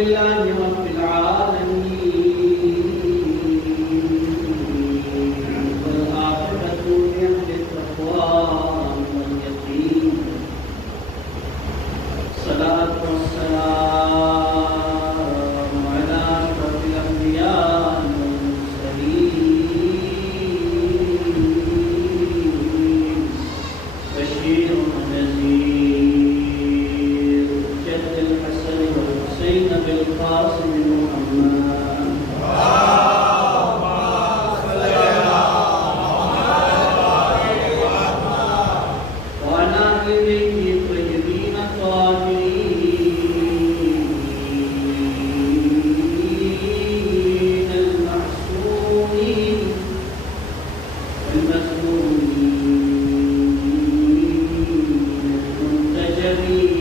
لله رب العالمين والعاقبة لأهل التقوى واليقين الصلاة والسلام على أشرف الأنبياء والمرسلين بشير ونذير جد الحسن والحسين بالقاسم محمد وعلى آل بيته الطيبين الطاهرين المعصومين المسمومين المنتجبين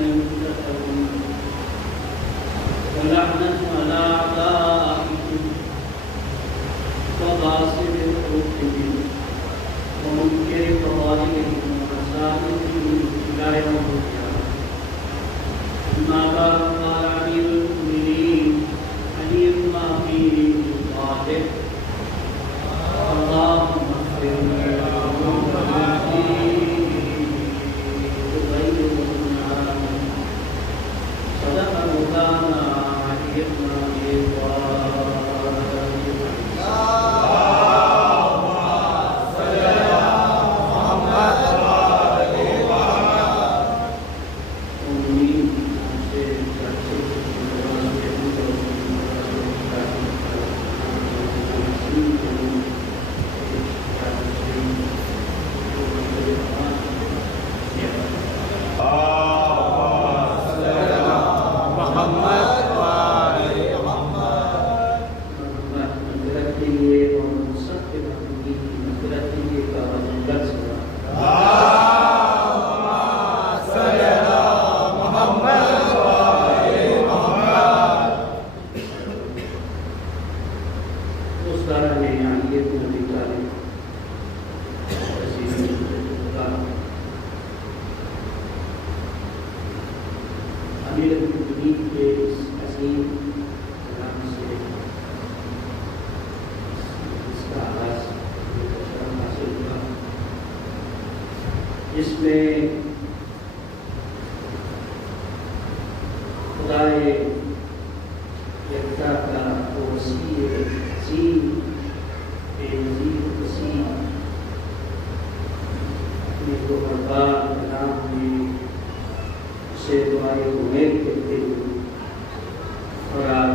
المنتخبين ولعنة على أعدائهم وغاصب حقوقهم ومنكر فضائلهم ومسائلهم إلى يوم القيامة. أما بعد قال أمير المؤمنين علي بن أبي طالب اللهم اغفر صدق مولانا علي بن أبي امیر المؤمنین کے اس عظیم کلام سے اس کا آغاز حاصل ہوا، جس میں خدائے یکتا کا وسیع عظیم بے نظیر وسیع نیک و پربار کلام میں سے دعائے امید کرتے ہوئے اور آپ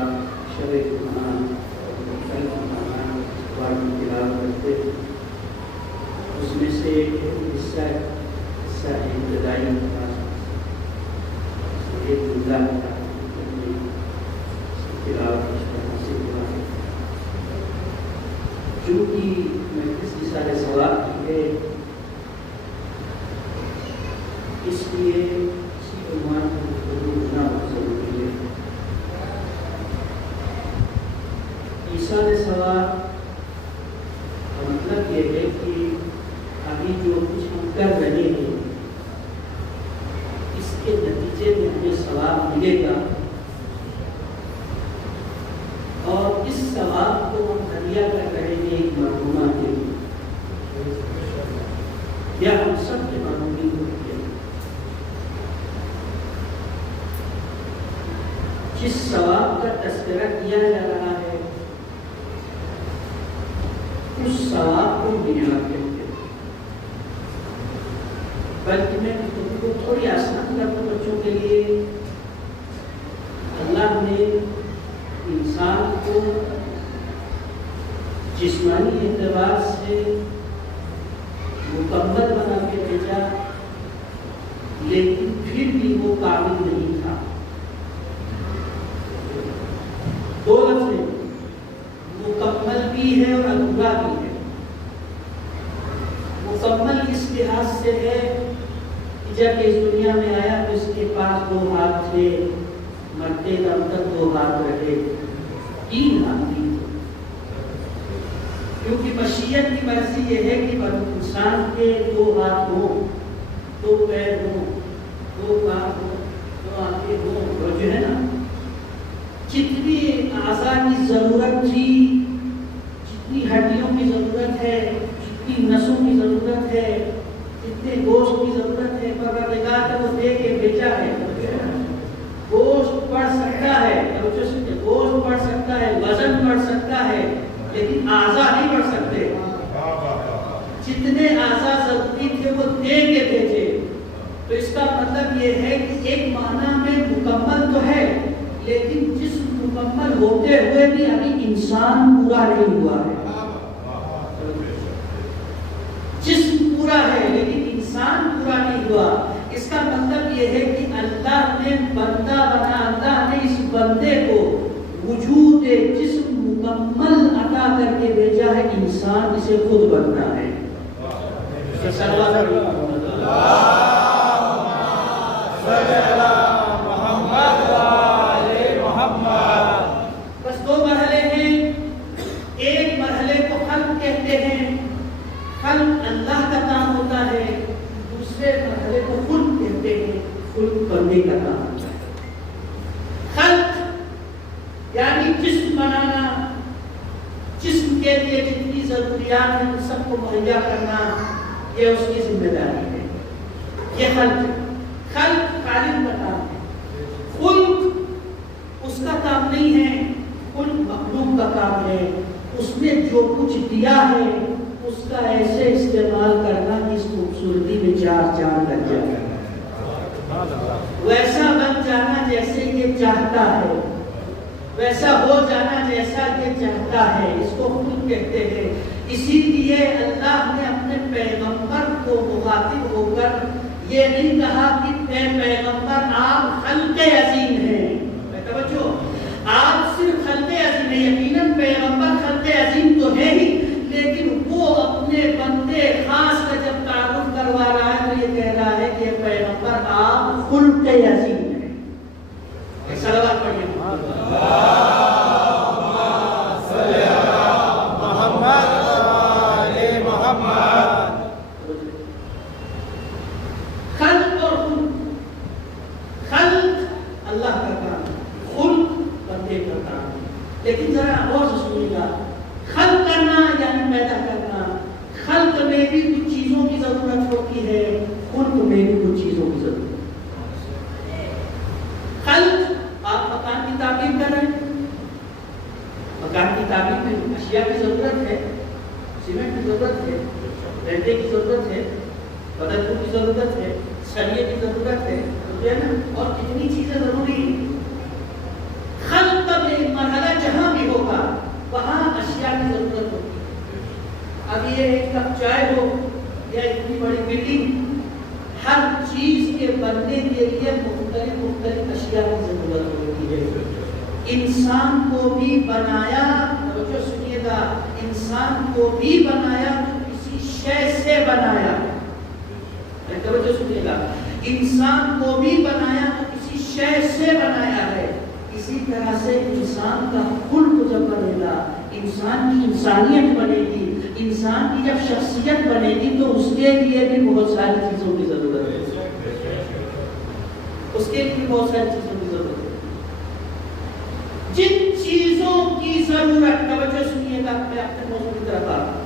شرع قرآن اور مختلف مقامات کی تلاوت کرتے ہیں، اس میں سے ایک حصہ ابتدائی ایک جملہ تلاوت حاصل ہوا ہے۔ چونکہ محفظ کی سارے ثواب کی ہے، اس لیے عنوان کو ہونا بہت ضروری ہے۔ ایصال ثواب کا مطلب یہ ہے کہ ابھی جو کچھ ہم کر رہے ہیں اس کے نتیجے میں ہمیں ثواب ملے گا، اور اس ثواب کو ہم ہدیہ کر رہے ہیں ایک مرحومہ کے لیے، یا ہم سب کے مرحومین کو جس ثواب کا تذکرہ کیا جا رہا ہے اس ثواب کو بنیاد کہتے ہیں۔ بلکہ میں گفتگو کو تھوڑی آسان کر دوں بچوں کے لیے، اللہ نے انسان کو جسمانی اعتبار سے مکمل بنا کے بھیجا، لیکن پھر بھی وہ کامل نہیں تھا۔ دو لفظ ہیں، مکمل بھی ہے اور ادھورا بھی ہے۔ مکمل اس لحاظ سے ہے کہ جب اس دنیا میں آیا تو اس کے پاس 2 ہاتھ تھے، مرتے دم تک 2 ہاتھ رہے، 3 ہاتھ بھی تھے، کیونکہ مشیت کی مرضی یہ ہے کہ انسان کے 2 ہاتھ ہوں، 2 پیر ہوں، 2 کان ہوں، 2 آنکھیں ہوں، اور جو ہے نا اعضاء کی ضرورت تھی، جتنی ہڈیوں کی ضرورت ہے، جتنی نسوں کی ضرورت ہے، جتنے گوشت کی ضرورت ہے، پروردگار نے وہ دے کے بھیجا ہے۔ گوشت بڑھ سکتا ہے، گوشت بڑھ سکتا ہے، وزن بڑھ سکتا ہے، لیکن اعضاء نہیں بڑھ سکتے۔ جتنے اعضاء ضروری تھے وہ دے کے بھیجے۔ تو اس کا مطلب یہ ہے کہ ایک معنی میں مکمل تو ہے، لیکن جسم مکمل ہوتے ہوئے بھی ابھی انسان پورا نہیں ہوا ہے۔ جسم پورا ہے لیکن انسان پورا نہیں ہوا۔ اس کا مطلب یہ ہے کہ اللہ نے بندہ بنا، اللہ نے اس بندے کو وجود جسم مکمل عطا کر کے بھیجا ہے، انسان اسے خود بننا ہے۔ بس دو مرحلے ہیں، ایک مرحلے کو خلق کہتے ہیں، خلق اللہ کا کام ہوتا ہے، دوسرے مرحلے کو خلق کہتے ہیں، خلق کرنے کا کام ہوتا ہے۔ خلق یعنی جسم بنانا، جسم کے لیے جتنی ضروریات ہیں ان سب کو مہیا کرنا، یہ اس کی ذمہ داری ہے۔ یہ خلق خالق کا کام ہے، خلق اس کا کام نہیں ہے، خلق مخلوق کا کام ہے۔ اس نے جو کچھ دیا ہے اس کا ایسے استعمال کرنا کہ اس خوبصورتی میں چار چاند لگ جائے، ویسا بن جانا جیسے یہ چاہتا ہے، ویسا ہو جانا جیسا یہ چاہتا ہے، اس کو خلق کہتے ہیں۔ اسی لیے اللہ نے اپنے پیغمبر کو مخاطب ہو کر یہ نہیں کہا کہ اے پیغمبر آپ خلق عظیم ہیں، توجہ، آپ صرف خلق عظیم ہیں، یقیناً پیغمبر خلق عظیم تو ہے ہی، لیکن وہ اپنے بندے خاص کا جب تعارف کروا رہا ہے تو یہ کہہ رہا ہے کہ پیغمبر آپ خلق عظیم ہیں۔ صلوات پڑھیے خلق اور خلق اللہ کا کام، خلق بندے کا کام۔ لیکن ذرا غور سے سنیے گا، خلق کرنا یعنی پیدا کرنا، خلق میں بھی کچھ چیزوں کی ضرورت ہوتی ہے، خلق میں بھی کچھ چیزوں کی ضرورت ہے۔ خلق، آپ مکان کی تعمیر کر رہے ہیں، مکان کی تعمیر میں اشیاء کی ضرورت ہے، سیمنٹ کی ضرورت ہے، رینڈے کی ضرورت ہے، پتھر کی ضرورت ہے، سریے کی ضرورت ہے نا، اور کتنی چیزیں ضروری ہیں۔ خلق کا مرحلہ جہاں بھی ہوگا وہاں اشیاء کی ضرورت ہوتی ہے۔ اب یہ ایک کپ چائے ہو یا اتنی بڑی بلڈنگ، ہر چیز کے بننے کے لیے مختلف اشیاء کی ضرورت ہوتی ہے۔ انسان کو بھی بنایا، توجہ سنیے گا، انسان کو بھی بنایا تو کسی شے سے بنایا، توجہ سنیے گا، انسان کو بھی بنایا تو کسی شے سے بنایا ہے۔ اسی طرح سے انسان کا خلق جب بنے گا، انسان کی انسانیت بنے گی، انسان کی جب شخصیت بنے گی تو اس کے لیے بھی بہت ساری چیزوں کی ضرورت ہے، اس کے لیے بھی بہت ساری چیزوں کی ضرورت ہے۔ جن چیزوں کی ضرورت، توجہ سنیے گا، میں اپنے موضوع کی طرف آتا ہوں،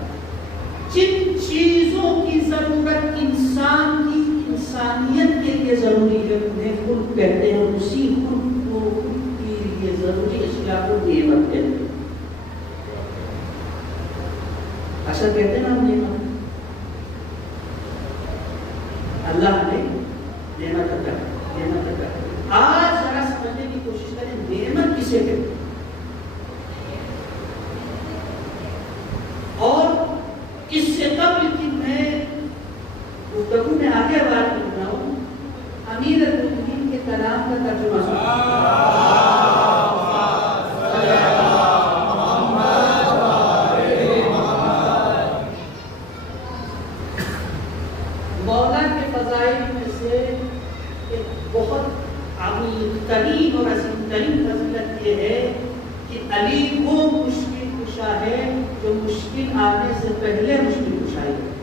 جن چیزوں کی ضرورت انسان کی انسانیت کے لیے ضروری ہے انہیں خلق کہتے ہیں، اسی خلق کو خلق کے لیے ضروری اشیاء کو نعمت کہتے ہیں۔ اصل کہتے ہیں نا نعمت، اللہ نے نعمت عطا کی، نعمت عطا کی۔ آج ذرا سمجھنے کی کوشش کریں نعمت کسے کہتے ہیں، اور اس سے قبل کہ میں گفتگو میں آگے بات کرنا ہوں، امیر المؤمنین کے کلام کا ترجمہ مولا کے فضائل میں سے ایک بہت عمیق ترین اور عظیم ترین فضیلت یہ ہے کہ علی وہ مشکل کشا ہے جو مشکل آنے سے پہلے مشکل کشائی ہے۔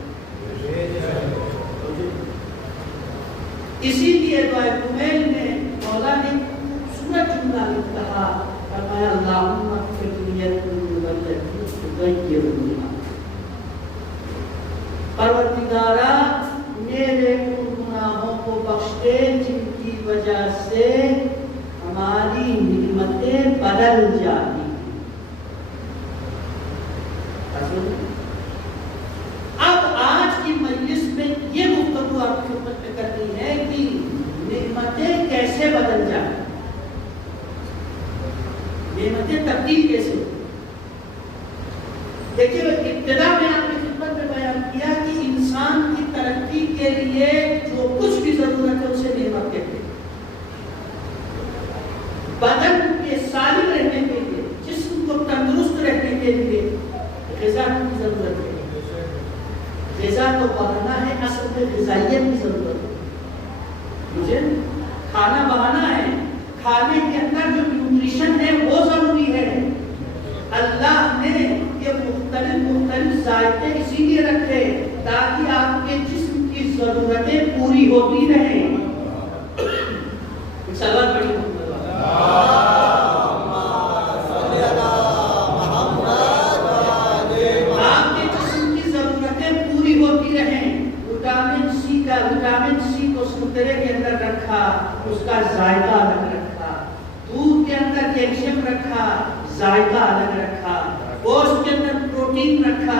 اسی لیے دعائے کمیل میں مولا نے خوبصورت جملہ کہا، فرمایا اللہم اغفر لی الذنوب التي تغیر النعم، پروردگارا میرے گناہوں کو بخش دے جن کی وجہ سے ہماری نعمتیں بدل جاتی۔ اب آج کی مجلس میں یہ گفتگو آپ کی خدمت میں کرنی ہے کہ نعمتیں کیسے بدل جائیں، نعمتیں تبدیل کیسے۔ دیکھیے ابتدا میں آپ کی خدمت میں بیان کیا کہ انسان کی ترقی کے لیے جو کچھ بھی ضرورت ہے اسے نعمت کہتے ہیں۔ بدن کے سالم رہنے کے لیے، جسم کو تندرست رہنے کے لیے غذا کی ضرورت ہے۔ غذا تو بہانا ہے، اصل میں غذائیت کی ضرورت ہے۔ مجھے کھانا بہانا ہے، کھانے کے اندر جو نیوٹریشن ہے وہ ضروری ہے۔ اللہ نے یہ مختلف ذائقے اسی لیے رکھے تاکہ آپ کے جسم کی ضرورتیں پوری ہوتی رہیں۔ سوال پڑھی آپ کے جسم کی ضرورتیں پوری ہوتی رہیں۔ وٹامن سی کو سنترے کے اندر رکھا، اس کا ذائقہ الگ رکھا۔ دودھ کے اندر کیلشیم رکھا، ذائقہ الگ رکھا۔ گوشت کے اندر پروٹین رکھا،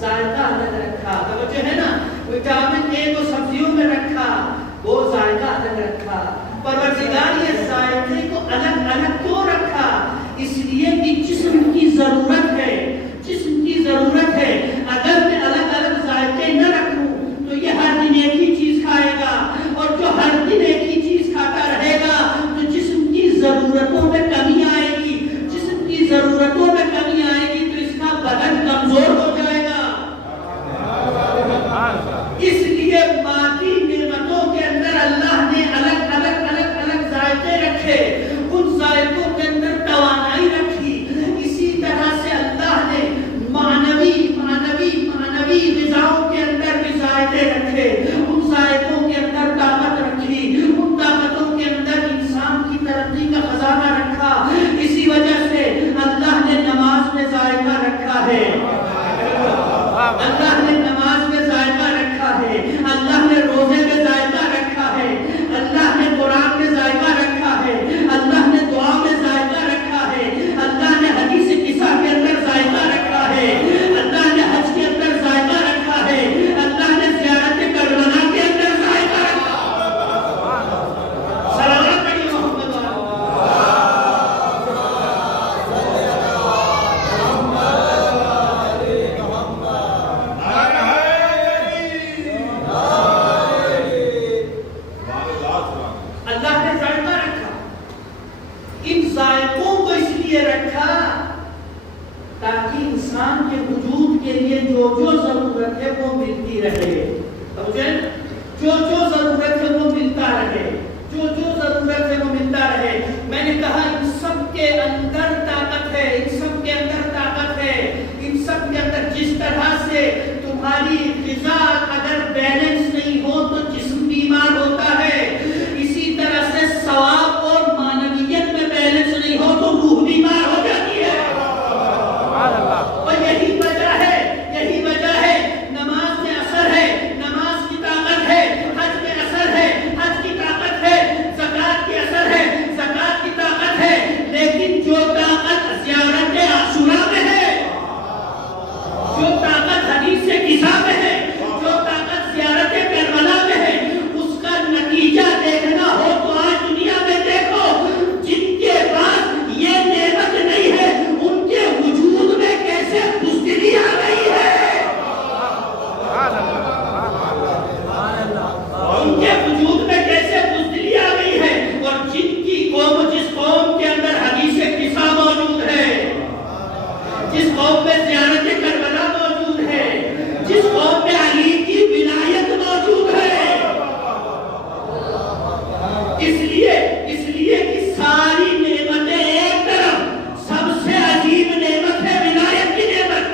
ذائقہ الگ رکھا۔ توجہ ہے نا، وٹامن اے کو سبزیوں میں رکھا، وہ ذائقہ الگ رکھا۔ پروردگار یہ ذائقے کو الگ الگ کیوں رکھا؟ اس لیے کہ جسم کی ضرورت ہے، جسم کی ضرورت ہے۔ اگر میں الگ الگ ذائقے نہ رکھوں تو یہ ہر دن ایک ہی چیز کھائے گا، اور جو ہر دن ایک ہی چیز کھاتا رہے گا تو جسم کی ضرورتوں میں کمی آئے گی۔ جسم کی ضرورتوں میں کمی آئے گی تو اس کا بدن کمزور ہو جائے گا۔ اس لیے مادی نعمتوں کے اندر اللہ نے الگ الگ ذائقے رکھے، ان ذائقوں کے اندر توانائی رکھی۔ اسی طرح سے اللہ نے معنوی غذاؤں کے اندر بھی ذائقے رکھے، ان ذائقوں کے اندر طاقت رکھی، ان طاقتوں کے اندر انسان کی ترقی کا خزانہ رکھا۔ اسی وجہ سے اللہ نے نماز میں ذائقہ رکھا ہے، اللہ نے نماز میں ذائقہ رکھا ہے، اللہ نے روزے میں ذائقہ رکھا ہے، اللہ نے قرآن میں ذائقہ رکھا ہے، اللہ نے دعا میں ذائقہ رکھا ہے، اللہ نے حدیث قصہ کے اندر ذائقہ رکھا ہے، اللہ نے حج کے اندر ذائقہ رکھا ہے، اللہ نے زیارت کربلا کے اندر ذائقہ رکھا ہے۔ صلوات پڑھیے محمد اللہ نے ذائقہ رکھا۔ ان ذائقوں کو اس لیے رکھا تاکہ انسان کے وجود کے لیے جو ضرورت ہے وہ ملتی رہے۔ جو ضرورت ہے وہ ملتا رہے، جو ضرورت ہے وہ ملتا رہے۔ میں نے کہا ان سب کے اندر طاقت ہے، ان سب کے اندر طاقت ہے، ان سب کے اندر جس طرح سے تمہاری غذا اگر بیلنس نہیں ہو تو جسم بیمار ہوتا ہے، اسی طرح سے ثواب اور معنویت میں بیلنس نہیں ہو تو روح بیمار ہو جاتی ہے۔ اور یہی وجہ ہے نماز میں اثر ہے، نماز کی طاقت ہے، حج میں اثر ہے، حج کی طاقت ہے، زکات کی اثر ہے، زکات کی طاقت ہے، لیکن جو طاقت زیارت عاشورا میں ہے، جو طاقت حدیث قصہ میں ہے، جو طاقت زیارت کربلا میں ہے، اس کا نتیجہ دیکھنا ہو تو آج دنیا میں دیکھو، جن کے پاس یہ نعمت نہیں ہے ان کے وجود میں کیسے بزدلی آ گئی ہے، ان کے وجود میں کیسے بزدلی آ گئی ہے۔ اور جن کی قوم، جس قوم کے اندر حدیث قصہ موجود ہے، جس قوم میں زیارت کربلا موجود ہے، جس قوم میں علی کی ولایت موجود ہے، اس لیے کہ ساری نعمتیں ایک طرف، سب سے عظیم نعمت ہے ولایت کی نعمت۔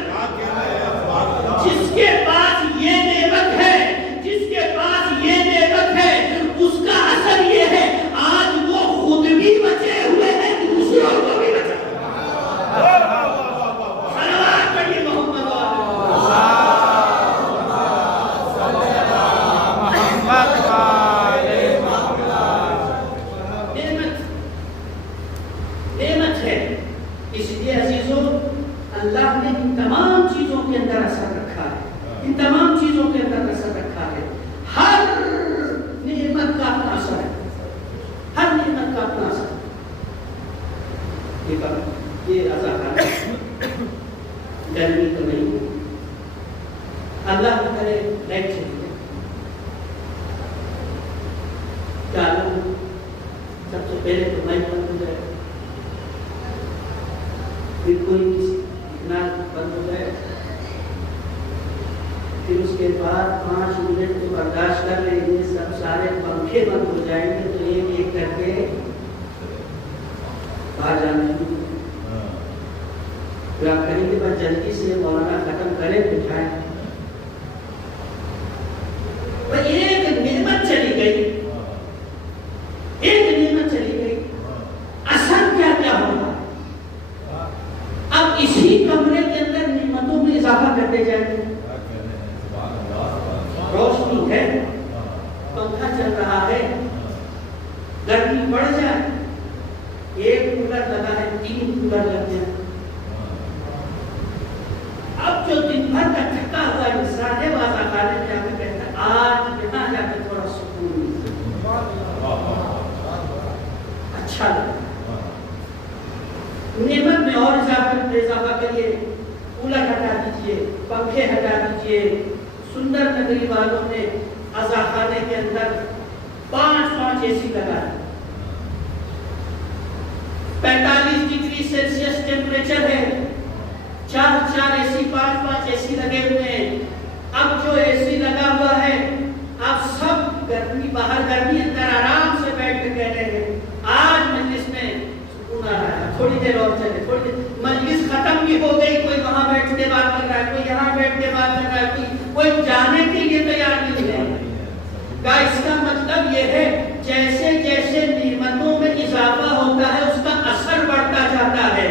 جس کے پاس یہ نعمت ہے، جس کے پاس یہ نعمت ہے، اس کا اثر یہ ہے آج وہ خود بھی بچے ہوئے ہیں، دوسروں کو بھی بچا۔ یہ رضاکار گرمی تو نہیں، اللہ کا کرے لائٹ چلی جائے، سب سے پہلے تو مائک بند ہو جائے، پھر کوئی کسی اتنا بند ہو جائے، پھر اس کے بعد 5 منٹ تو برداشت کر لیں گے، سب سارے پنکھے بند ہو جائیں گے تو ایک ایک کر کے باہر جانے شروع پھر آپ کہیں گے بس جلدی سے مولانا ختم کریں بٹھائیں، ایک نعمت چلی گئی، ایک نعمت چلی گئی، اثر کیا کیا ہوگا؟ اب اسی کمرے کے اندر نعمتوں میں اضافہ کرتے جائیں گے، روشنی ہے، پنکھا چل رہا ہے، گرمی بڑھ جائے، ایک کولر لگا ہے 3 کولر لگ جائے، اب جو دن بھر کا تھکا ہوا انسان ہے وازا کھانے میں آ کے کہتا ہے آج یہاں جا کے تھوڑا سکون اچھا لگا، نعمت میں اور اضافہ کریے، کولر ہٹا دیجئے، پنکھے ہٹا دیجئے، سندر نگری والوں نے عزا خانے کے اندر 5 اے سی لگائے، 45 ڈگری سیلسیس ٹیمپریچر ہے، 4 اے سی 5 اے سی لگے ہوئے ہیں، اب جو اے سی لگا ہوا ہے آپ سب گرمی باہر گرمی اندر آرام سے بیٹھ کے کہہ رہے ہیں آج مجلس میں سکون آ رہا ہے، تھوڑی دیر اور چلے، تھوڑی دیر مجلس ختم بھی ہو گئی، کوئی وہاں بیٹھ کے بات کر رہا ہے، کوئی یہاں بیٹھ کے بات کر رہا ہے، کوئی جانے کے لیے تیار نہیں ہے، اس کا مطلب یہ ہے جیسے جیسے نعمتوں میں اضافہ ہوتا ہے اس کا اثر بڑھتا جاتا ہے،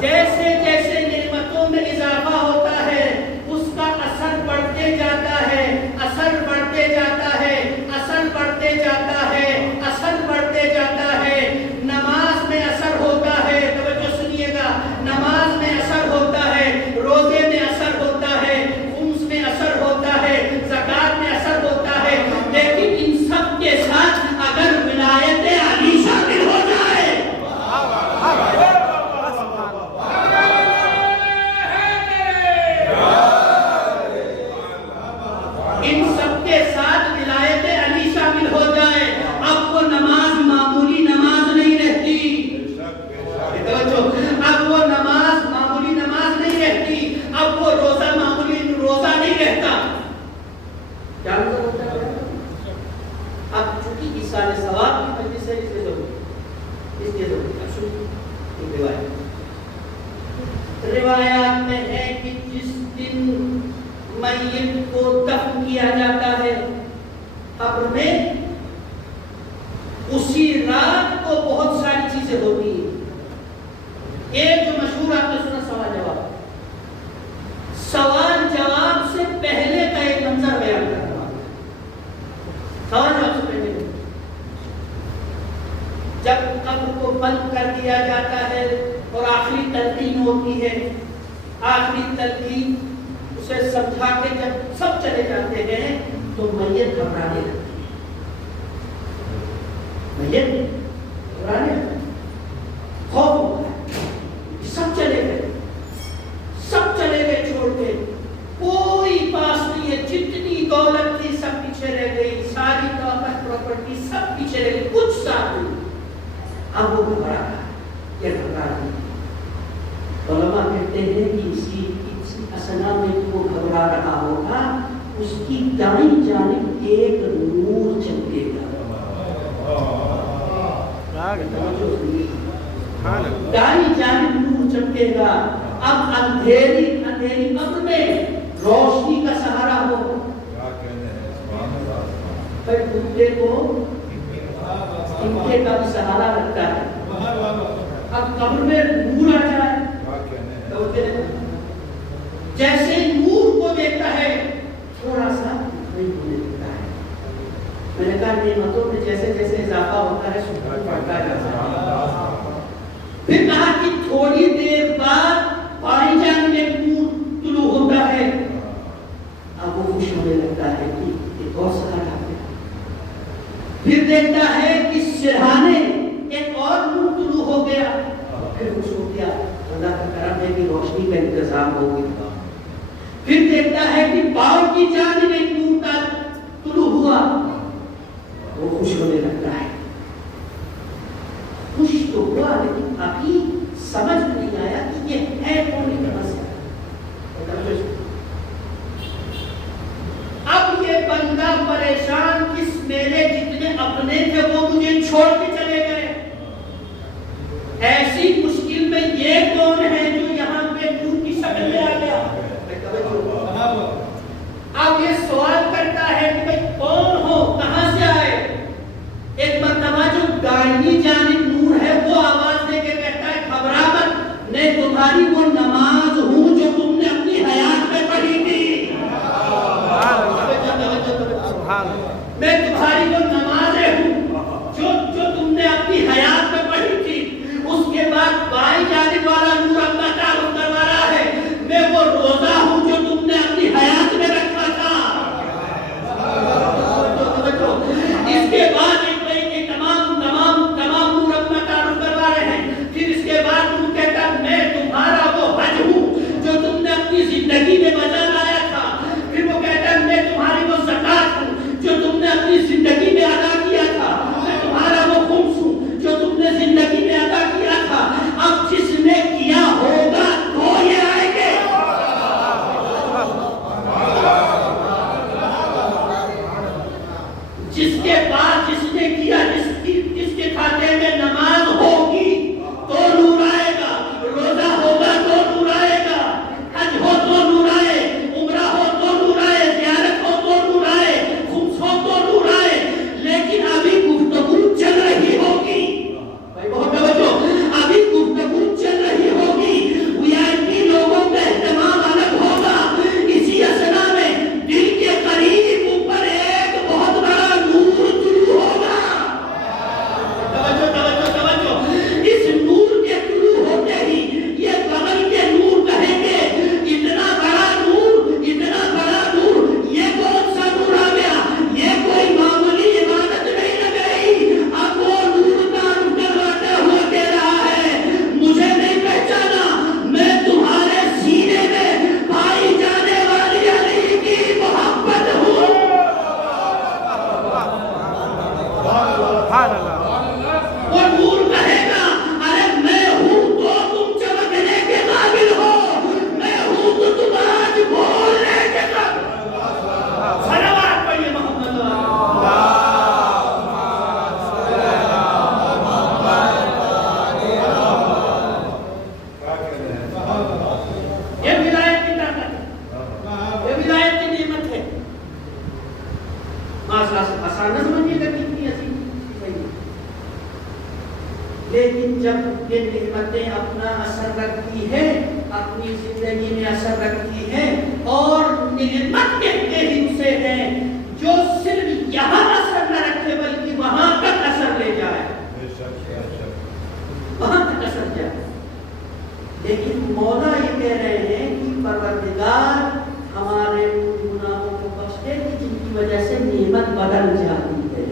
جیسے جیسے نعمتوں میں اضافہ ہوتا ہے اس کا اثر بڑھتے جاتا ہے، اثر بڑھتے جاتا ہے، اثر بڑھتے جاتا ہے، اثر بڑھتے جاتا ہے، نماز میں اثر ہوتا ہے، توجہ سنیے گا، نماز میں اثر ہوتا ہے، روزے میں اثر ہوتا ہے، خمس میں اثر ہوتا ہے، زکات میں اثر ہوتا ہے، لیکن ان سب کے ساتھ اگر ولایت علی شامل ہو جائے، ان سب کے ساتھ ولایت علی شامل ہو جائے، اب وہ نماز معمولی نماز نہیں رہتی، اب وہ نماز معمولی نماز نہیں رہتی، اب وہ روزہ معمولی روزہ نہیں رہتا، کیا ہوتا ہے؟ اب چونکہ ایصال ثواب کی وجہ سے اس کے ضرورت روایات میں ہے کہ جس دن میت کو دفن کیا جاتا ہے قبر میں، اسی رات کو بہت ساری چیزیں ہوتی ہیں، ایک جو مشہور آپ نے سنا سوال جواب، سوال جواب سے پہلے کا ایک منظر بیان کر رہا ہوں، سوال جواب سے پہلے جب قبر کو بند کر دیا جاتا ہے اور آخری تلقین ہوتی ہے، آخری تلقین اسے سمجھا کے جب سب چلے جاتے ہیں تو میت گھبرانے لگتی ہے، میت گھبرانے لگتی ہے، خوف ہوتا ہے، سب چلے گئے، سب چلے گئے چھوڑ کے، کوئی پاس نہیں ہے، جتنی دولت تھی سب پیچھے رہ گئی، ساری طاقت پراپرٹی سب پیچھے رہ گئی، کچھ ساتھ نہیں، اب وہ گھبرا رہا ہے، یہ گھبرا رہی ہے، علماء کہتے ہیں کہ اسی اثنا میں وہ گھبرا رہا ہوگا، اس کی دائیں جانب ایک نور چمکے گا، دائیں جانب نور چمکے گا، اب اندھیری قبر میں روشنی کا سہارا ہو، پھر کتے کو انکے کا بھی سہارا لگتا ہے، اب قبر میں نور آ جائے تو جیسے نور کو دیکھتا ہے تھوڑا سا نہیں ہونے دیتا ہے، میں نے کہا نعمتوں میں جیسے جیسے اضافہ ہوتا ہے سکون بڑھتا جاتا ہے، پھر کہا کہ تھوڑی دیر بعد بائیں جانب ایک نور طلوع ہوتا ہے، اب وہ خوش ہونے لگتا ہے کہ ایک اور سہارا ہے، پھر دیکھتا ہے کہ سرہانے اور نور طلوع ہو گیا، پھر خوش ہو گیا، اللہ کا کرم ہے کہ روشنی کا انتظام ہو گیا۔ پھر دیکھتا ہے کہ باؤ کی جانب ایک نور کا طلوع ہوا، وہ خوش ہونے لگتا ہے۔ خوش تو ہوا لیکن ابھی سمجھ نہیں آیا کہ یہ ہے کون مسئلہ۔ اب یہ بندہ پریشان، اس میرے جتنے اپنے تھے وہ مجھے چھوڑ کے چلے گئے، ایسی مشکل میں یہ کون ہے جو یہاں پہ نور کی شکل میں آ گیا؟ اب یہ سوال کرتا ہے کہ بھئی کون ہو، کہاں سے آئے؟ ایک مرتبہ جو دائنی جانب نور ہے وہ آواز دے کے کہتا ہے گھبرا مت، میں تمہاری وہ نماز ہوں جو تم نے اپنی حیات میں پڑھی تھی، میں تمہاری وہ نمازیں ہوں جو تم نے اپنی حیات میں پڑھی تھی۔ اس کے بعد بائیں جانب والا نور اللہ تعالیٰ کروا رہا ہے، میں وہ روزہ ہوں جو تم نے اپنی حیات میں رکھا تھا۔ اس کے بعد تمام نور اپنا تعارف کروا رہے ہیں۔ پھر اس کے بعد نور کہتا میں تمہارا وہ حج ہوں جو تم نے اپنی زندگی میں بجا لایا تھا۔ پھر وہ کہتا ہے میں تمہاری وہ زکات ہوں جو تم نے اپنی زندگی میں ادا کیا تھا، میں تمہارا وہ خمس ہوں جو تم نے زندگی میں ادا کیا تھا۔ اب جس نے کیا ہوگا تو یہ آئیں گے۔ جس کے بعد جس نے کیا، جس کے کھاتے میں نماز ہوگی تو نور آئے گا، روزہ ہوگا تو نور آئے گا، حج ہو تو نور آئے، عمرہ ہو تو نور آئے، زیارت ہو تو نور آئے، خمس ہو تو نور آئے۔ لیکن ابھی گفتگو چل رہی ہوگی، بہت توجہ، ابھی گفتگو چل رہی ہوگی، VIP لوگوں کا اہتمام الگ ہوگا۔ اسی اثنا میں دل کے قریب اوپر ایک بہت بڑا نور طلوع ہوگا۔ توجہ، اس نور کے طلوع ہوتے ہی یہ بغل کے نور کہیں گے اتنا بڑا نور، یہ کون سا نور آ گیا؟ یہ کوئی معمولی عبادت نہیں لگ رہی۔ اب وہ نور تعارف کرواتے ہوئے کہہ رہا ہے مجھے نہیں پہچانا، میں تمہارے سینے میں پائی جانے والی علی کی محبت ہوں۔ وہ نور کہے گا ارے میں ہوں تو تم چمکنے کے قابل ہو، میں ہوں تو تم آج بولنے کے قابل۔ صلوات پڑھیے محمد یہ ولایت کی طاقت ہے، یہ ولایت کی نعمت ہے۔ آسان نہ سمجھیے گا کتنی عظیم، لیکن جب یہ نعمتیں اپنا اثر رکھتی ہیں، اپنی زندگی میں اثر رکھتی ہیں، اور نعمت کہتے ہی اسے ہیں جو صرف یہاں اثر نہ رکھے بلکہ وہاں تک اثر لے جائے، وہاں تک اثر جائے۔ لیکن مولا یہ کہہ رہے ہیں کہ پروردگار ہمارے گناہوں کو بخش دے کہ جن کی وجہ سے نعمت بدل جاتی ہے۔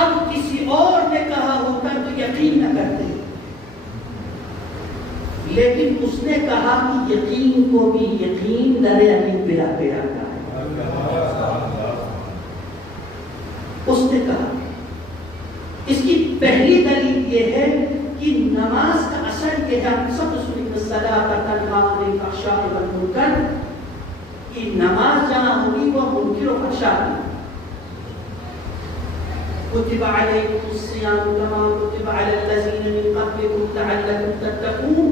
اب کسی اور نے کہا ہوتا تو یقین نہ کرتے، لیکن اس نے کہا کہ یقین کو بھی یقین در علی پیرا پیرا کا ہے۔ اس نے کہا، اس کی پہلی دلیل یہ ہے کہ نماز کا اثر کے جب سب سنت الصلاۃ تنہا عن الفحشاء والمنکر، کہ نماز جہاں ہوگی وہ منکر و فحشاء کی۔ کتب علیکم الصیام کما کتب علی الذین من قبلکم لعلکم تتقون،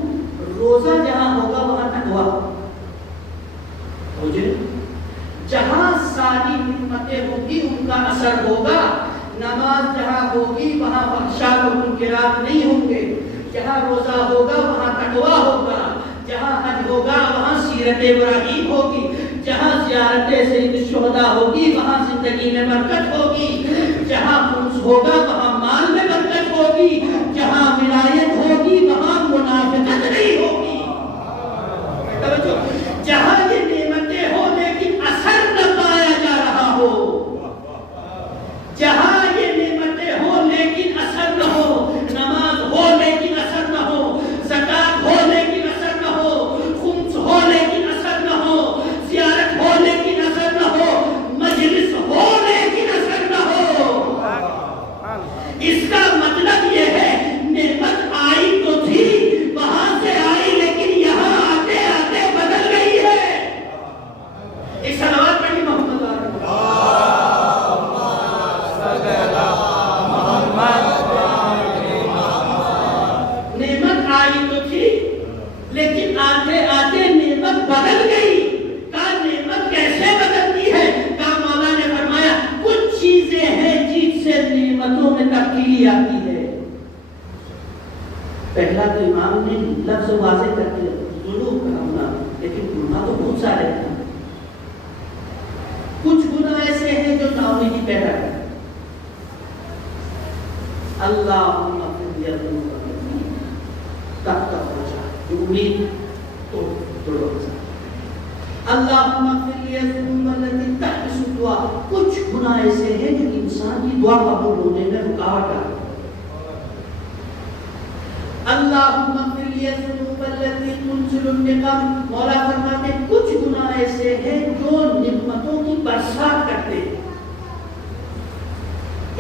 روزہ جہاں ہوگا وہاں تقویٰ، جہاں ساری نعمتیں ہوں گی ان کا اثر ہوگا۔ نماز جہاں ہوگی وہاں فحشاء و منکرات نہیں ہوں گے، جہاں روزہ ہوگا وہاں تقویٰ ہوگا، جہاں حج ہوگا وہاں سیرت ابراہیم ہوگی، جہاں زیارت سید الشہداء ہوگی وہاں زندگی میں برکت ہوگی، جہاں خمس ہوگا وہاں مال میں برکت ہوگی، جہاں ولایت ہوگی وہاں منافقت نہیں ہوگی۔ جہاں یہ نعمتیں ہو لیکن اثر نہ پایا جا رہا ہو، جہاں یہ نعمتیں ہو تبدیلی آتی ہے. پہلا تو امام نے لفظ واضح کر کے ظلم کرنا، لیکن گناہ تو بہت سارے ہیں. کچھ گناہ ایسے ہیں جو ناامیدی پیدا کرتے ہیں. اللہم اغفر لی ذنوبی تک پہنچا امید تو توڑو. اللہم اغفر لی ذنوب التي تحبس الدعاء. کچھ گناہ ایسے ہیں جو انسان کی دعا قبول ہونے میں رکاوٹ آتی ہے. اللہم اغفر لی ذنوب التي تنزل النقم. مولا فرماتے ہیں کچھ گناہ ایسے ہیں جو نعمتوں کی برسات کرتے ہیں.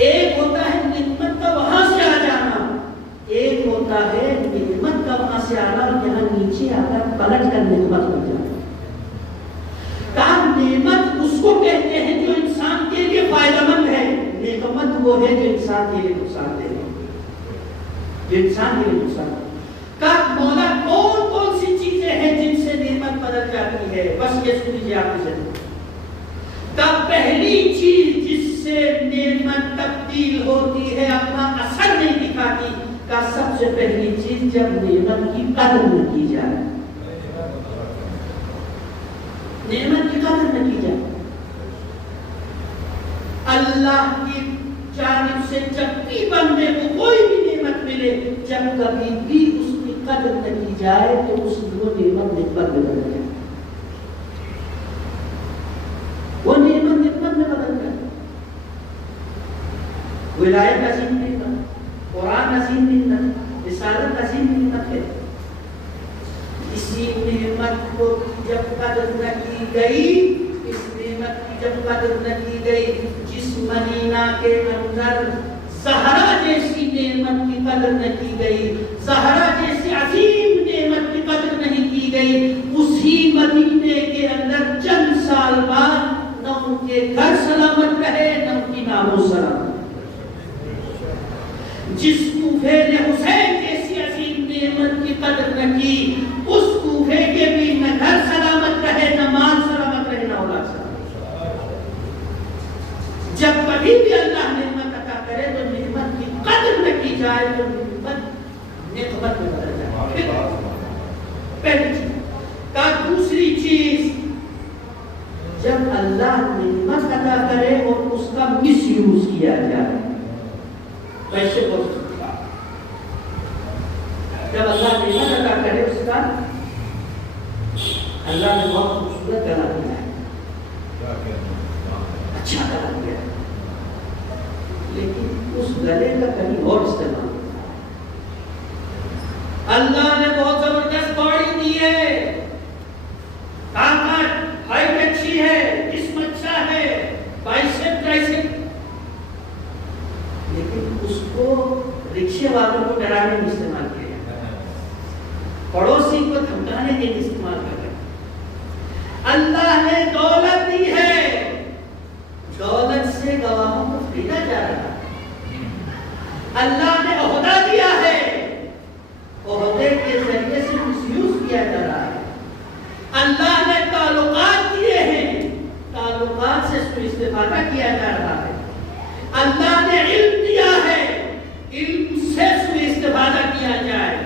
ایک ہوتا ہے نعمت کا وہاں سے آ جانا، ایک ہوتا ہے نعمت کا وہاں سے آنا اور یہاں نیچے آ کر پلٹ کر نعمت ہو جانا. نعمت اس کو کہتے ہیں جو انسان کے لیے فائدہ مند ہے. نعمت وہ ہے جو انسان کے لیے نقصان دہ ہے، جو انسان کے لیے نقصان دہ. مولا کون کون سی چیزیں ہیں جن سے نعمت بدل جاتی ہے؟ بس یہ سنیجیے آپ سے. پہلی چیز جس سے نعمت تبدیل ہوتی ہے، اپنا اثر نہیں دکھاتی، کا سب سے پہلی چیز جب نعمت کی قدر نہ کی جائے. نعمت کی قدر نہ کی جائے. اللہ کی جانب سے جب بھی بندے کو کوئی بھی نعمت ملے، جب کبھی بھی اس کی قدر نہ کی جائے تو اس کی وہ نعمت نعمت میں بدل جائے. وہ نعمت نعمت میں بدل جائے. ولایت عظیم نعمت، قرآن عظیم نعمت، رسالت عظیم نعمت ہے. اسی نعمت کو جب قدر نہ کی گئی، اس نعمت کی جب قدر نہ کی گئی، جس مدینہ کے اندر زہرا جیسی نعمت کی قدر نہ کی گئی، زہرا جیسی عظیم نعمت کی قدر نہیں کی گئی، اسی مدینے کے اندر چند سال بعد نہ ان کے گھر سلامت رہے نہ ان کی ناموس سلامت. جس کوفے نے حسین جیسی عظیم نعمت کی قدر نہ کی، اس کوفے کے بھی نہ گھر سلامت رہے، نہ مال سلامت رہے، نہ اولاد سلامت. جب کبھی بھی اللہ نعمت عطا کرے تو نعمت کی قدر نہ کی جائے تو نعمت میں بدل جائے. پہلی چیز. دوسری چیز، جب اللہ نعمت عطا کرے اور اس کا مس یوز کیا جائے. ویسے بہت جب اللہ نعمت عطا کرے اس کا، اللہ نے بہت خوبصورت گلا دیا ہے، اچھا گلا دیا ہے، لیکن اس گلے کا کہیں اور استعمال. اللہ نے بہت زبردست باڈی دی ہے، طاقت ہائٹ اچھی ہے، جسم اچھا ہے، بائسپ ٹرائسپ، لیکن اس کو رکشے والوں کو ڈرانے میں استعمال کیا، پڑوسی کو دھمکانے کے لیے استعمال کر رہے. اللہ نے دولت دی ہے، دولت سے گواہوں کو خریدا جا رہا ہے. اللہ نے عہدہ دیا ہے، عہدے کے ذریعے سے مس یوز کیا جا رہا ہے. اللہ نے تعلقات دیے ہیں، تعلقات سے اس کو استفادہ کیا جا رہا ہے. اللہ نے علم دیا ہے، علم سے اس کو استفادہ کیا جائے.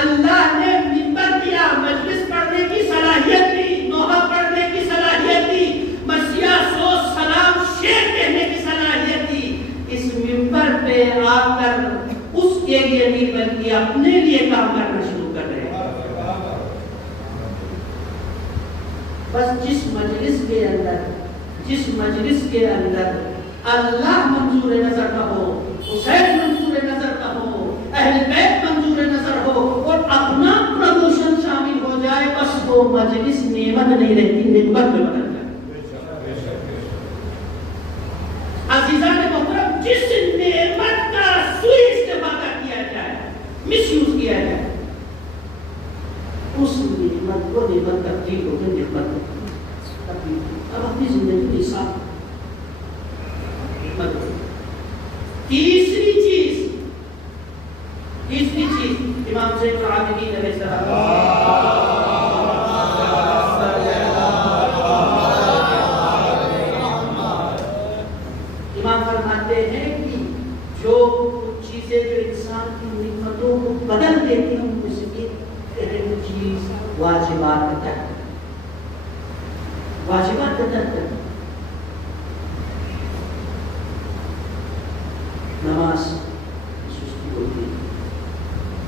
اللہ نے منبر دیا، مجلس پڑھنے کی صلاحیت دی، نوحہ پڑھنے کی صلاحیت دی، مسیح سوز سلام شعر کہنے کی صلاحیت دی. اس منبر پہ آ کر اس کے لیے نہیں بلکہ اپنے لیے کام کرنا شروع کر رہے ہیں. بس جس مجلس کے اندر اللہ منظور نظر نہ ہو، حسین منظور نظر نہ ہو، اہل بیت منظور نظر ہو اور اپنا پروموشن شامل ہو جائے، بس وہ مجلس نعمت نہیں رہتی، نعمت میں بدل جائے. عزیزان محترم، جس نعمت کا سوء استفادہ کیا جائے، مس یوز کیا جائے، اس نعمت کو نعمت تبدیل ہو کے نعمت تبدیل. اب اپنی زندگی میں حساب. تیسری چیز امام زین العابدین علیہ السلام انسان کی نعمتوں کو بدل دیتی ہیں، ان میں سے ایک چیز واجبات کا ترک، واجبات کا ترک، نماز سستی ہوتی ہے،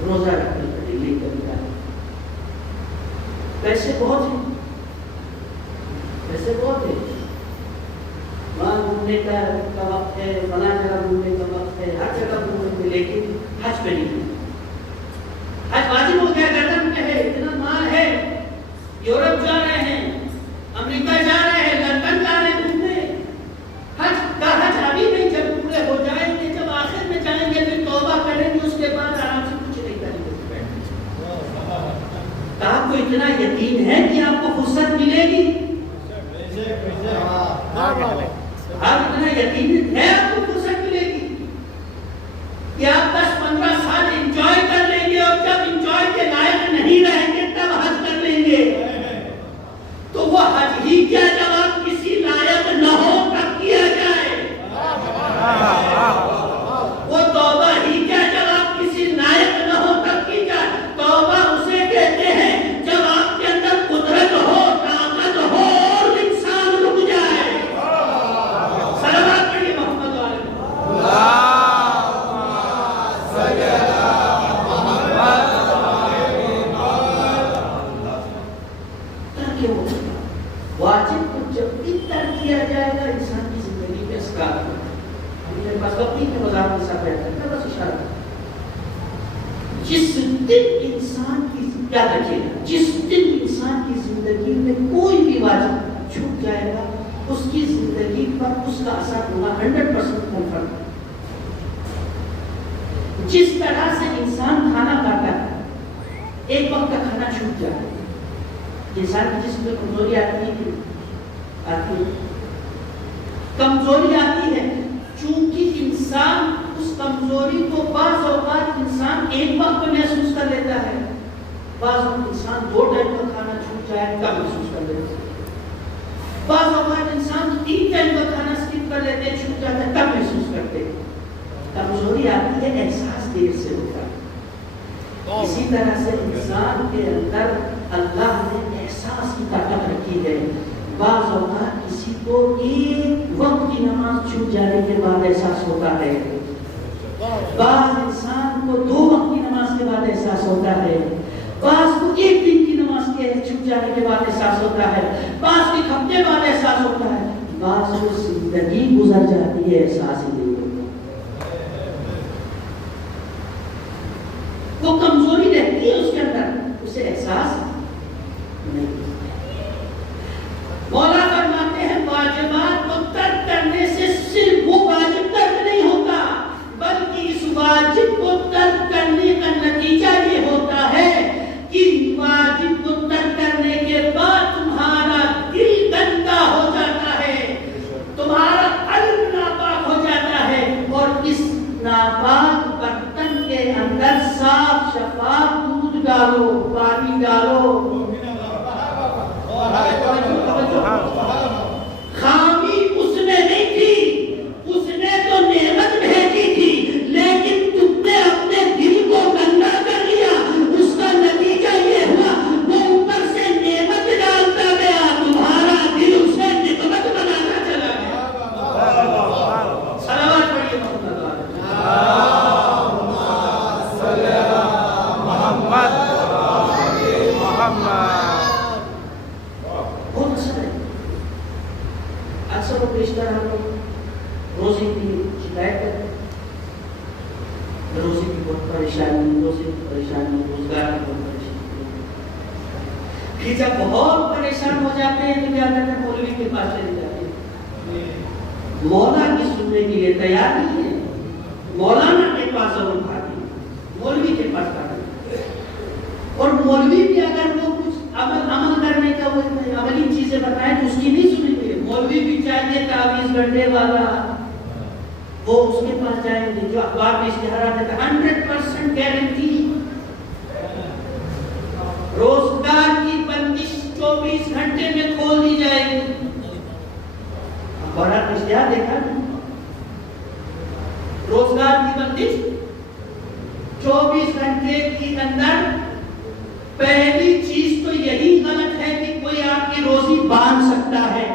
روزہ رکھنے کا ڈیلی کرتا ہے، پیسے بہت ہیں، پیسے بہت ہیں، وہاں گھومنے کا وقت ہے، فلاں جگہ گھومنے کا وقت ہے، ہر جگہ گھومنے کا، لیکن حج پہ نہیں، حج واجب ہو گیا، گردن پہ ہے، اتنا مال ہے، یورپ جا رہے ہیں، امریکہ جا رہے ہیں، لندن جا رہے ہیں گھومنے، حج کا حج ابھی نہیں، جب پورے ہو جائیں گے، جب آخر میں جائیں گے پھر توبہ کریں گے، اس کے بعد آرام سے کچھ نہیں کریں گے۔ آپ کو اتنا یقین ہے کہ آپ کو فرصت ملے گی؟ آپ اتنا یقین ہے آپ کو فرصت ملے گی کہ آپ 10-15 سال انجوائے کر لیں گے، اور جب انجوائے کے لائق نہیں رہیں گے تب حج کر لیں گے؟ تو وہ حج ہی کیا جب آپ کسی لائق نہ ہو تب کیا جائے، وہ توبہ ہی کیا جب آپ کسی لائق نہ ہو تب کی جائے۔ توبہ اسے کہتے ہیں جب آپ کے اندر قدرت ہو، طاقت ہو اور انسان رک جائے۔ صلوات پڑھیے محمد علیہ واجب کو جب بھی ترک کیا جائے گا انسان کی زندگی میں اثرات ہوگا۔ میرے پاس وقت نہیں کہ وضاحت کے ساتھ بیٹھا ہے، بس اشارہ جس دن انسان کی یاد رکھیے گا، جس دن انسان کی زندگی میں کوئی بھی واجب چھوٹ جائے گا اس کی زندگی پر اس کا اثر ہوگا 100% کنفرم۔ جس طرح سے انسان کھانا کھاتا ہے، ایک وقت کا کھانا چھوٹ جائے گا، انسان کی جسم میں کمزوری آتی ہے، کمزوری آتی ہے، چونکہ انسان اس کمزوری کو بعض اوقات انسان ایک وقت میں محسوس کر لیتا ہے، بعض اوقات انسان 2 ٹائم کا کھانا چھوٹ جائے تب محسوس کر لیتا ہے، بعض اوقات انسان 3 ٹائم کا کھانا اسکپ کر لیتے ہیں، چھوٹ جاتا ہے تب محسوس کرتے ہیں۔ کمزوری آتی ہے، احساس دیر سے ہوتا ہے۔ اسی طرح سے انسان کے اندر اللہ نے احساس کی طاقت رکھی ہے۔ بعض اوقات کسی کو ایک وقت کی نماز چھوٹ جانے کے بعد احساس ہوتا ہے، بعض انسان کو 2 وقت کی نماز کے بعد احساس ہوتا ہے، بعض کو 1 دن کی نماز کے چھوٹ جانے کے بعد احساس ہوتا ہے، بعض کو 1 ہفتے بعد احساس ہوتا ہے، بعض کو زندگی گزر جاتی ہے احساس ہی نہیں ہوتا۔ وہ کمزوری رہتی ہے اس کے اندر، اسے احساس نہیں۔ مولا فرماتے ہیں واجبات کو ترک کرنے سے صرف وہ واجب ترک نہیں ہوتا، بلکہ اس واجب کو ترک کرنے کا نتیجہ یہ ہوتا ہے کہ واجب کو ترک کرنے کے بعد تمہارا دل گندا ہو جاتا ہے، تمہارا قلب ناپاک ہو جاتا ہے، اور اس ناپاک برتن کے اندر صاف شفاف دودھ ڈالو، پانی ڈالو، خامی اس نے نہیں تھی، اس نے تو نعمت بھیجی تھی، لیکن تم نے اپنے دل کو گندا کر لیا، اس کا نتیجہ یہ ہوا وہ اوپر سے نعمت ڈالتا گیا، تمہارا دل اسے نعمت بنانا چلا گیا۔ صلوات پڑھیے محمد بہت اثر ہے۔ اکثر وہ رشتہ ہم لوگ روزی کی شکایت کرتے ہیں، روزی کی بہت پریشانی، روزگار کی بہت پریشانی، پھر جب بہت پریشان ہو جاتے ہیں تو کیا کرتے ہیں، مولوی کے پاس چلے جاتے ہیں۔ مولا کی سننے کے لیے تیار نہیں ہے، مولانا کے پاس ضرور بھاگے، مولوی کے پاس بھاگے، اور مولوی بھی اگر وہ کچھ عمل کرنے کا وہ عملی چیزیں بتائیں تو اس کی نہیں سنیں گے، مولوی بھی چاہیے تعویذ گھنٹے والا، وہ اس کے پاس جائیں گے جو اخبار میں اشتہارات دیتا ہے 100% گارنٹی، روزگار کی بندش 24 گھنٹے میں کھول دی جائے گی۔ اخبارات میں اشتہار دیکھا روزگار کی بندش 24 گھنٹے کے اندر پہلی چیز تو یہی غلط ہے کہ کوئی آپ کی روزی باندھ سکتا ہے.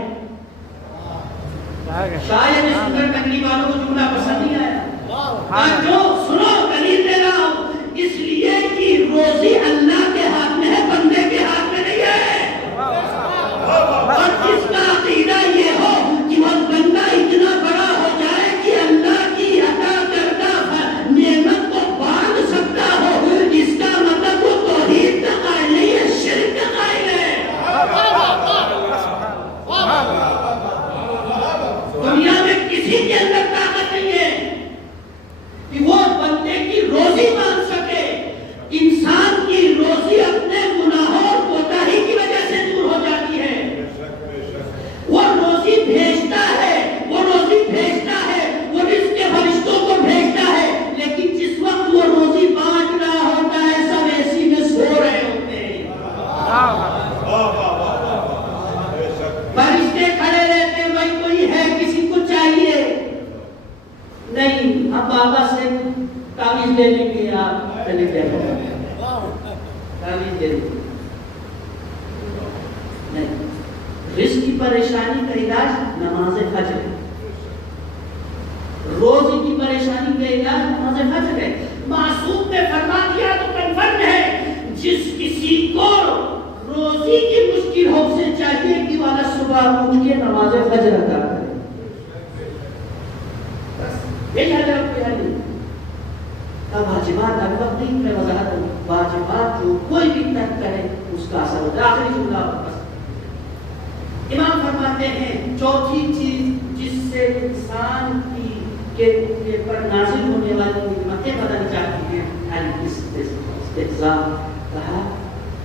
شاید اس اندر تقریب والوں کو جملہ پسند نہیں آیا. جو سنو دلیل دے رہا ہوں، اس لیے کہ روزی اللہ کے ہاتھ میں ہے، بندے کے ہاتھ میں نہیں ہے. اور جس کا عقیدہ یہ ہو کہ وہ بندہ اتنا بڑا ہو جائے کہ اللہ کی عطا کردہ نعمت کو باندھ سکتا ہو، اس کا مطلب وہ توحید کا قائل نہیں ہے، شرک کا قائل ہے. دنیا میں کسی کے اندر طاقت نہیں ہے کہ وہ بندے کی روزی باندھ سکے. انسان کی روزی اپنے گناہوں اور کوتاہی کی وجہ سے دور ہو جاتی ہے. وہ روزی بھیجتا ہے، وہ روزی بھیجتا ہے، وہ رزق کے فرشتوں کو بھیجتا ہے، لیکن جس وقت وہ روزی بانٹ رہا ہوتا ہے سب ایسی میں سو رہے ہوتے ہیں. فرشتے کھڑے رہتے ہیں، بھائی کوئی ہے، کسی کو چاہیے نہیں، ہم بابا سے تعویذ لے لیں گے، آپ چلے جائیں تعویذ دے دیں. نہیں، رزق کی پریشانی کا علاج نماز فجر ہے. روزی کی پریشانی کا علاج نماز فجر ہے. معصوم نے فرما دیا تو کنفرم ہے، جس کسی کو روزی کی مشکل ہو سے چاہیے کہ والا صبح اٹھ کے نماز فجر ادا کرے. یہ حل ہے. اب واجبات اب وقت نہیں میں وضاحت ہوں. واجبات جو کوئی بھی ترک کرے اس کا اثر ہوتا ہے. آخری جملہ بس. امام فرماتے ہیں چوتھی چیز جس سے انسان کے پر نازل ہونے والی نعمتیں بدل جاتی ہیں، استحزاء. کہا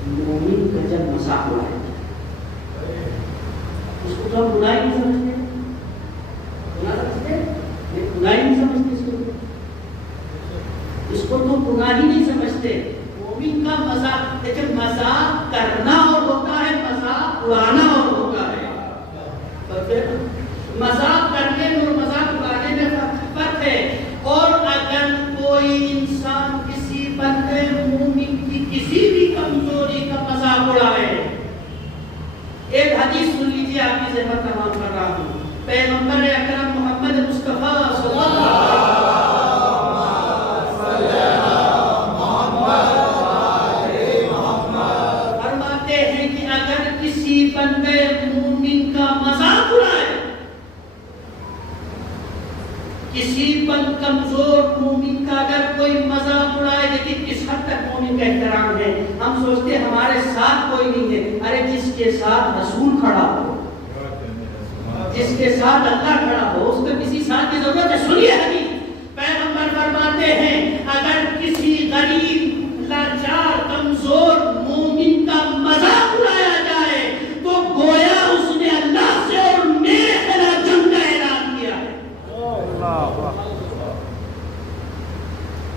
مومن کا جب مذاق اڑائے اس کو تو ہم گناہ نہیں سمجھتے، گناہ سمجھتے، گناہ نہیں سمجھتے. اس کو تو گناہ ہی نہیں سمجھتے. مومن کا مذاق، لیکن مذاق کرنا اور ہوتا ہے، مذاق اڑانا اور ہوتا ہے. تو پھر مذاق کرنے میں اور مذاق اڑانے میں فرق ہے. اور اگر کوئی انسان کسی بندے مومن کی کسی بھی کمزوری کا مذاق اڑائے، ایک حدیث سن لیجیے، آپ کی ذہن تمام کر رہا ہوں. پیغمبر اکرم محمد مصطفیٰ صلی اللہ علیہ بندے مومن کا مذاق اڑائے، کسی کمزور مومن کا اگر کوئی مذاق اڑائے، لیکن کس حد تک مومن کا احترام ہے. ہم سوچتے ہمارے ساتھ کوئی نہیں ہے. ارے جس کے ساتھ رسول کھڑا ہو، جس کے ساتھ اللہ کھڑا ہو، اس کو کسی ساتھ کی ضرورت ہے. سنیے حدیث، پیغمبر فرماتے ہیں اگر کسی غریب لاچار کمزور مومن کا مذاق اڑایا جائے تو گویا اس نے اللہ سے اور میرے خلاف جنگ کا اعلان کیا ہے.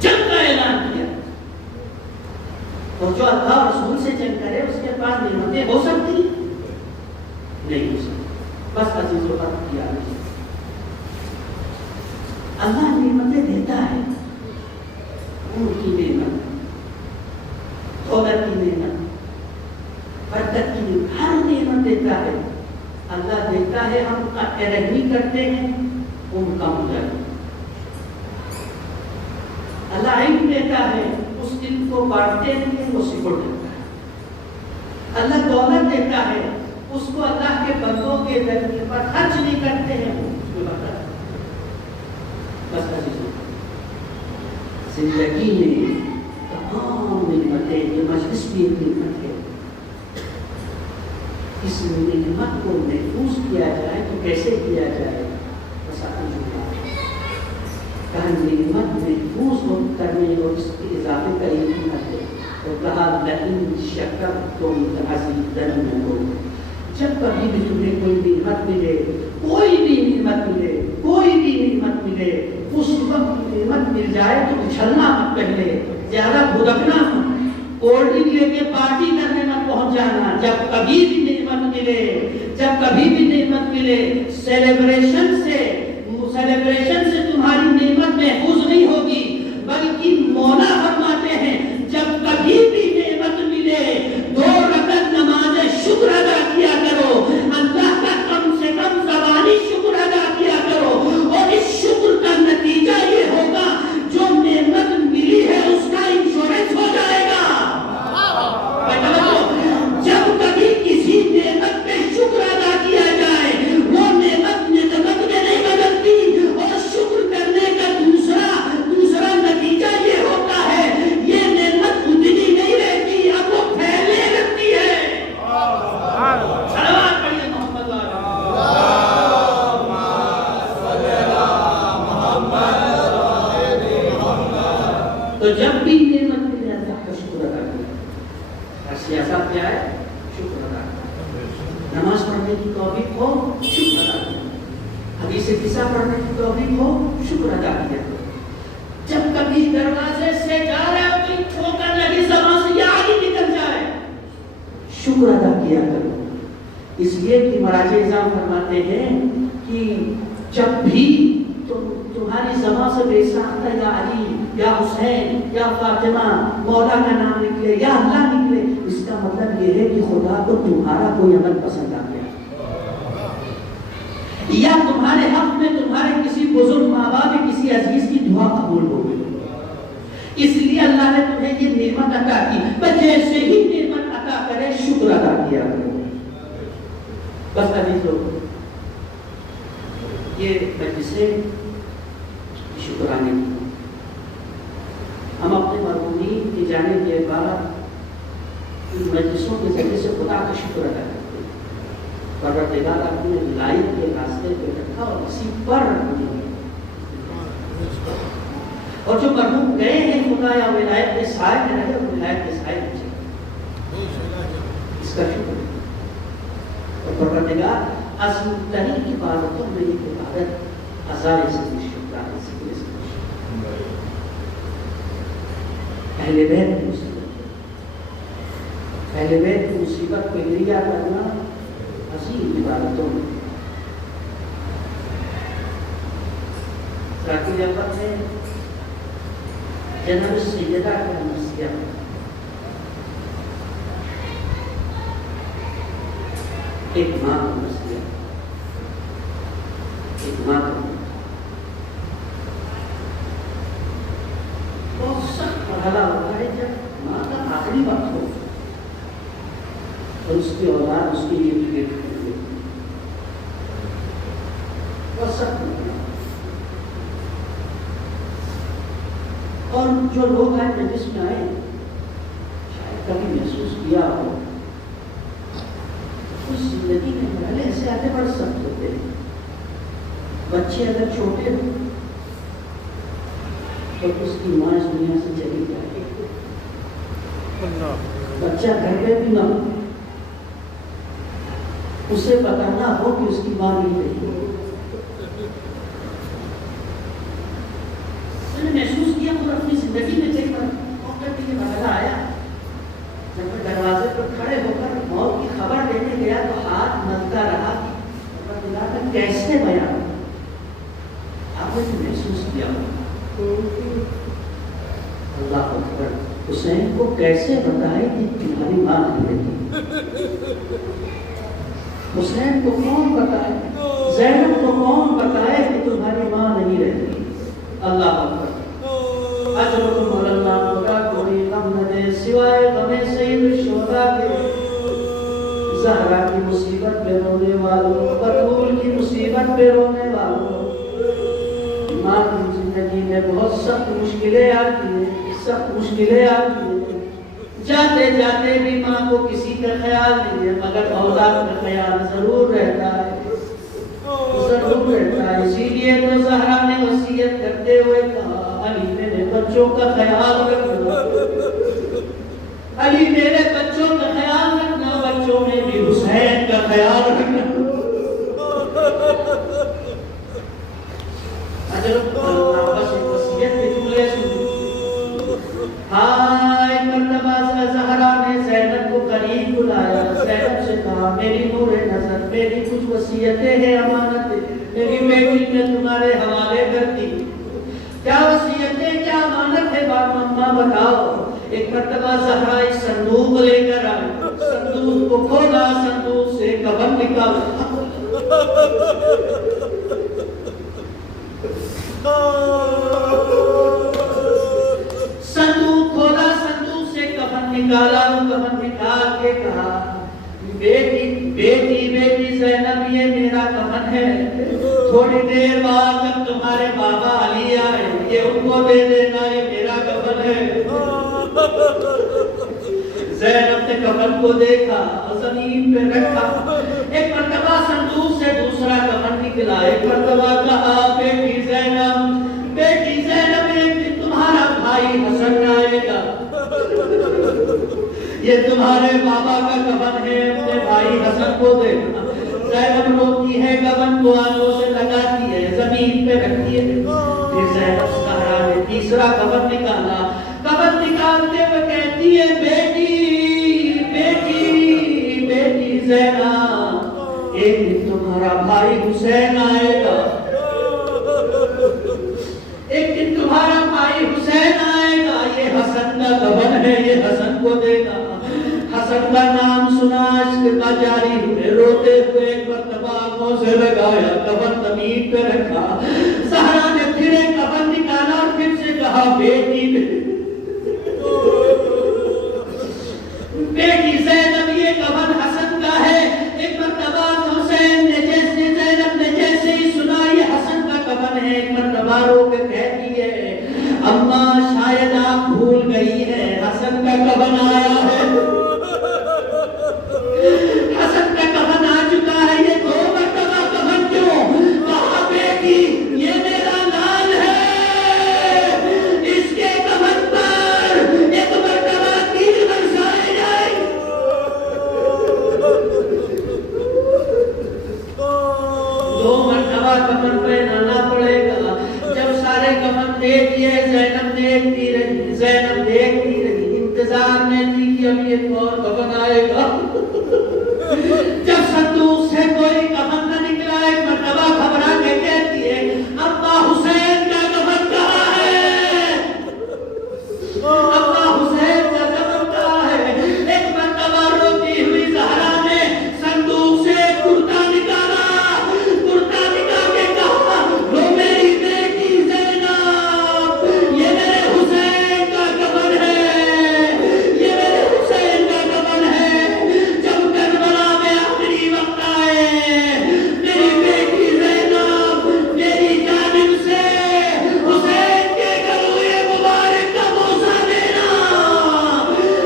جنگ کا اعلان کیا. اور جو اللہ اور رسول سے جنگ کرے اس کے پاس نعمتیں ہو سکتی نہیں ہو سکتی. بس عزیزوں پر کیا اللہ نعمتیں دیتا ہے. ان کی نعمت، دولت کی نعمت، برکت کی نعمت، ہر نعمت دیتا ہے. اللہ دیتا ہے، ہم رحمی کرتے ہیں، ان کا مجھے. اللہ علم دیتا ہے، اس علم کو بانٹتے ہیں، وہ سکڑ دیتا ہے. اللہ دولت دیتا ہے، اس کو اللہ کے بندوں کے درمیان پر خرچ نہیں کرتے ہیں، اس کو بتا. بس عزیزوں، زندگی میں تمام نعمتیں، یہ مجلس بھی ایک نعمت ہے. اس نعمت کو محفوظ کیا جائے تو کیسے کیا جائے؟ بس آپ جو کہا نعمت محفوظ کرنے اور اس کے اضافے کا یہ نعمت ہے. اور کہا لئن شکرتم لأزیدنکم. جب کبھی بھی تمہیں کوئی نعمت ملے، کوئی بھی نعمت ملے، کوئی بھی نعمت ملے، اس وقت نعمت مل جائے تو اچھلنا مت، پہلے زیادہ بھدکنا مت، کولڈ ڈرنک لے کے پارٹی کرنے مت پہنچ جانا. جب کبھی بھی نعمت ملے، جب کبھی بھی نعمت ملے، سیلیبریشن سے تمہاری نعمت محفوظ نہیں ہوگی، بلکہ مولا حصہ پڑھنے کی توفیق ہو شکر ادا کیا کرو. جب کبھی دروازے سے جا رہے ہو کوئی ٹھوکر لگی زبان سے یا آگے نکل جائے شکر ادا کیا کرو. اس لیے کہ مراجع اعظام فرماتے ہیں کہ جب بھی تمہاری زبان سے بے ساختہ یا علی یا حسین یا فاطمہ مولا کا نام نکلے یا اللہ نکلے اس کا مطلب یہ ہے کہ خدا کو تمہارا کوئی عمل پسند آ گیا یا تمہارے حق میں تمہارے کسی بزرگ ماں باپ کسی عزیز کی دعا قبول ہو گئی. اس لیے اللہ نے تمہیں یہ نعمت عطا کی. بس جیسے ہی نعمت عطا کرے شکر ادا کیا کرو. بس عزیز لوگ یہ مجلسیں شکرانے کی ہم اپنے مرحومین کی جانب کے بعد ان مجلسوں کے ذریعے سے خدا کا شکر ادا کرتے ہیں. پروردگار اپنے لائق کے راستے پہ رکھا اور اسی پر رکھنے اور جو مرحوم گئے ہیں خدا یا ولایت کے سائے میں رہے اور ولایت کے سائے میں چلے اس کا شکر. اور پروردگار عظیم ترین عبادتوں میں ایک عبادت ہزار سے شکرانے سے اہل بیت کی مصیبت اہل بیت کی مصیبت کو ایریا کرنا عظیم عبادتوں میں. ذاکر احمد نے جناب سیدہ کا مرثیہ ایک ماں کا مرثیہ ایک ماں کا بہت سخت مرحلہ ہوتا ہے جب ماں کا آخری وقت ہو اور اس کی اولاد اس کے لیے ٹکٹ کرتے بہت سخت مرحلہ. اور جو لوگ آئے مجلس میں آئے شاید کبھی محسوس کیا ہو اس زندگی میں مرحلے ایسے آتے بڑے سخت ہوتے ہیں. بچے اگر چھوٹے ہو تو اس کی ماں اس دنیا سے چلی جائے. بچہ گھر میں بھی نہ ہو اسے پتہ نہ ہو کہ اس کی ماں نہیں رہی. میں نے محسوس کیا اور اپنی زندگی میں دیکھ کر موقع پہ یہ مرحلہ آیا جب میں دروازے پر کھڑے ہو کر موت کی خبر دینے گیا تو ہاتھ ملتا رہا کہ کیسے بیان آپ نے محسوس کیا اللہ اکبر حسین کو کیسے بتائے کہ تمہاری ماں نہیں رہتی. حسین کو کون بتائے زینب کو کون بتائے کہ تمہاری ماں نہیں رہتی. اللہ اکبر اجرکم اللہ خدا کوئی غم نہ دے سوائے غم سید الشہداء کے. زہرا کی مصیبت پہ رونے والوں بطول کی مصیبت پہ رونے والوں ماں کی زندگی میں بہت سخت مشکلیں آتی ہیں سخت مشکلیں آتی ہیں. جاتے جاتے بھی ماں کو کسی کا خیال نہیں ہے مگر اولاد کا خیال ضرور رہتا ہے ضرور رہتا ہے. اسی لیے تو زہرا نے وصیت کرتے ہوئے کہا علی میرے بچوں کا خیال رکھنا علی میرے بچوں کا خیال رکھنا بچوں میں بھی حسین کا خیال رکھنا. ہاں ایک مرتبہ زہرا نے زینب کو قریب بلایا. زینب سے کہا میری نور نظر میری کچھ وصیتیں ہیں امانتیں میری بیٹی میں تمہارے حوالے کرتی. کیا وصیتیں کیا امانت ہے بات ماں بتاؤ. ایک مرتبہ زہرا ایک صندوق لے کر آئی. صندوق کو کھولا صندوق سے کفن نکالا. صندوق کھولا صندوق سے کفن نکالا. کفن نکال کے کہا بیٹی بیٹی بیٹی زینب یہ میرا کفن ہے. تھوڑی دیر بعد جب تمہارے بابا علی آئے یہ ان کو دے دینا یہ میرا کفن ہے. زینب نے کفن کو دیکھا زمین پہ رکھا. ایک مرتبہ صندوق سے دوسرا کفن نکلا. ایک مرتبہ کہا بیٹی زینب ایک دن تمہارا بھائی حسن آئے گا یہ تمہارے بابا کا کفن ہے اپنے بھائی حسن کو دینا. زینب روتی ہے، کفن کو آنکھوں سے لگاتی ہے، زمین پہ رکھتی ہے. پھر زینب سہرا نے تیسرا کفن نکالا. کفن نکالتے ہوئے کہتی ہے بیٹی بیٹی بیٹی زینب، ایک دن تمہارا بھائی حسین آئے گا، ایک دن تمہارا بھائی حسین آئے گا، یہ حسن کا کفن ہے، یہ حسن کو دے گا. حسن کا نام سنا، عشق کا جاری ہوئے، روتے ہوئے ایک مرتبہ آنکھوں سے لگایا، کفن زمین پہ رکھا. زہرا نے پھر ایک کفن نکالا اور پھر سے کہا بیٹی بیٹی زینب، یہ کفن حسن کا ہے. ایک مرتبہ حسین نے جیسے زینب نے جیسے ہی سنا یہ حسن کا کفن ہے، ایک مرتبہ رو کے کہتی ہے اماں شاید آپ بھول گئی ہیں، حسن کا کفن آیا ہے، حسن کا کفن آ چکا ہے. یہ دو مرتبہ کفن کیوں؟ کہا بیٹی یہ میرا لال ہے، اس کے کفن پر ایک مرتبہ تیر برسائے جائے. دو مرتبہ کفن پہنانا پڑے گا. جب سارے کفن دے دیے، زینب دیکھتی رہی، زینب دیکھتی رہی، انتظار میں تھی کہ اب ایک اور کفن آئے گا. جب صندوق سے کوئی کفن نہ نکلا، ایک مرتبہ گھبرا کے کہتی ہے ابا حسین کا کفن کہاں ہے، ابا حسین کا کفن کہاں ہے. ایک مرتبہ روتی ہوئی زہرا نے صندوق سے کرتا نکالا، کرتا نکال کے کہا لو میری بیٹی زینب، یہ میرے حسین کا کفن ہے، یہ میرے حسین کا کفن ہے. جب کربلا میں آخری وقت آئے، میری بیٹی زینب میری جانب سے حسین کے گلوئے مبارک کا بوسہ دینا،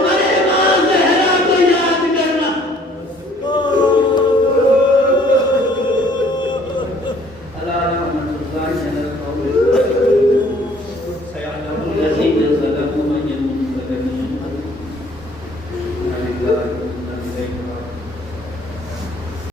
ارے ماں زہرا کو یاد کرنا. اللہ رحمت اللہ علیہ سيعلم الذين ظلموا من المنتقمين.